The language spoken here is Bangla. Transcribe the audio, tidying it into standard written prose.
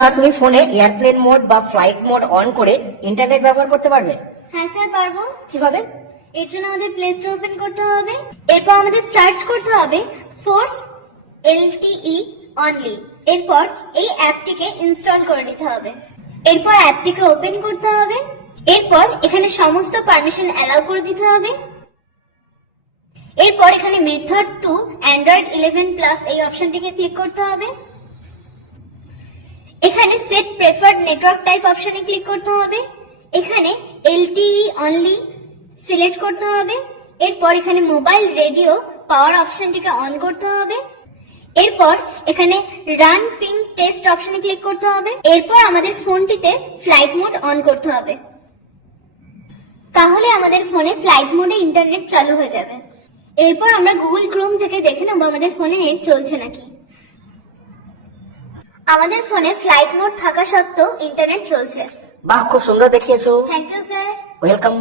আর তুমি ফোনে এয়ারপ্লেন মোড বা ফ্লাইট মোড অন করে ইন্টারনেট ব্যবহার করতে পারবে। হ্যাঁ স্যার পারবো। কিভাবে? এর জন্য আমাদের প্লে স্টোর ওপেন করতে হবে, এরপর আমাদের সার্চ করতে হবে ফোর্স এলটিই অনলি। এরপর এই অ্যাপটিকে ইনস্টল করে নিতে হবে। এরপর অ্যাপটিকে ওপেন করতে হবে। এরপর এখানে সমস্ত পারমিশন অ্যালাউ করে দিতে হবে। এরপর এখানে মেথড টু অ্যান্ড্রয়েড 11 প্লাস এই অপশনটিকে ক্লিক করতে হবে। এখানে সেট প্রেফার্ড নেটওয়ার্ক টাইপ অপশনে ক্লিক করতে হবে। এখানে এলটিই অনলি সিলেক্ট করতে হবে। এরপর এখানে মোবাইল রেডিও পাওয়ার অপশনটিকে অন করতে হবে। এরপর এখানে রান পিং টেস্ট অপশনে ক্লিক করতে হবে। এরপর আমাদের ফোনটিতে ফ্লাইট মোড অন করতে হবে। তাহলে আমাদের ফোনে ফ্লাইট মোডে ইন্টারনেট চালু হয়ে যাবে। এরপর আমরা গুগল ক্রোম থেকে দেখে নেব আমাদের ফোনে নেট চলছে নাকি। আমাদের ফোনে ফ্লাইট মোড থাকা সত্ত্বেও ইন্টারনেট চলছে। বাহ, খুব সুন্দর দেখিয়েছো। Thank you sir. ওয়েলকাম।